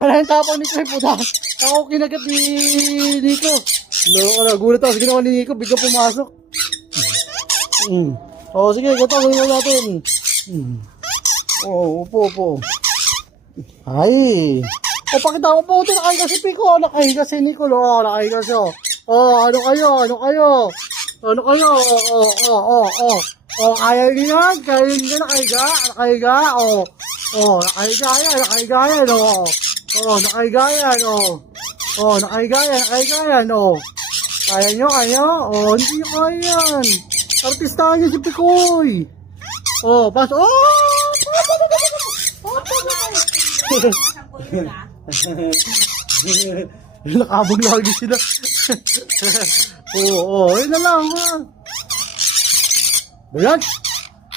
Wala yung tapang ni Kuya puta. Ako kinagat ni Nico. Gulat ako. Sige naman ni Nico. Bigla pumasok. O sige, gato. Gawin natin. Upo. Ay. Pakita mo po. Nakahiga si Pico. Nakahiga si Nico. Nakahiga siya. Ano kayo? Kaya nyo yan. Nakahiga. Nakahiga yan. Kaya nyo. Hindi nyo kaya yan. Artistahan nyo si Picoy. Pasok. Nakabog lagi sila. Yun na lang ha. Bayan,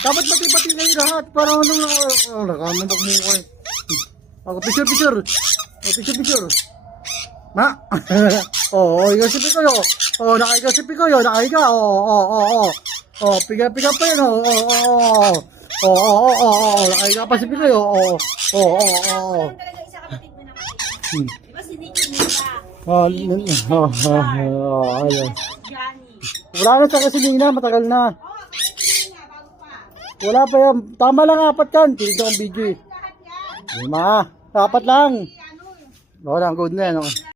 dapat pati-pati kayo lahat. Para nakamang pagmukay. Ako, picture. Picture. Ma? Ikaw si Picoy. Nakahiga si Picoy. Nakahiga. Piga pa yan. Nakahiga pa si Picoy. Diba si Nina? Ayun. Wala na sa kasi Nina, matagal na. Wala pa yan. Tama lang 4 yan. Tinignan ang video eh. 5. 4 lang. Wala, good na yan.